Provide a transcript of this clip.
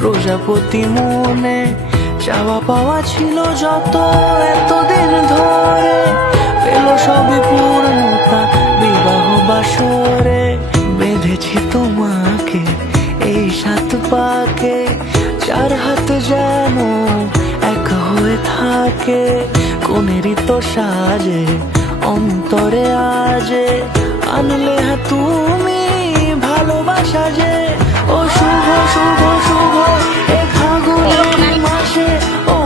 প্রজাপতি মনে চাওয়া পাওয়া ছিল যত এতদিন ধরে, পেল সবই পূর্ণতা বিবাহ বাসরে। বেঁধেছি তোমাকে এই সাত পাকে, চার হাত যেন এক হয়ে থাকে। কোনেরই তো সাজে অন্তরে আজে আনলে তুমি ভালোবাসা যে। ও শুভ শুভ শুভ এ ফাগুনের মাসে, ও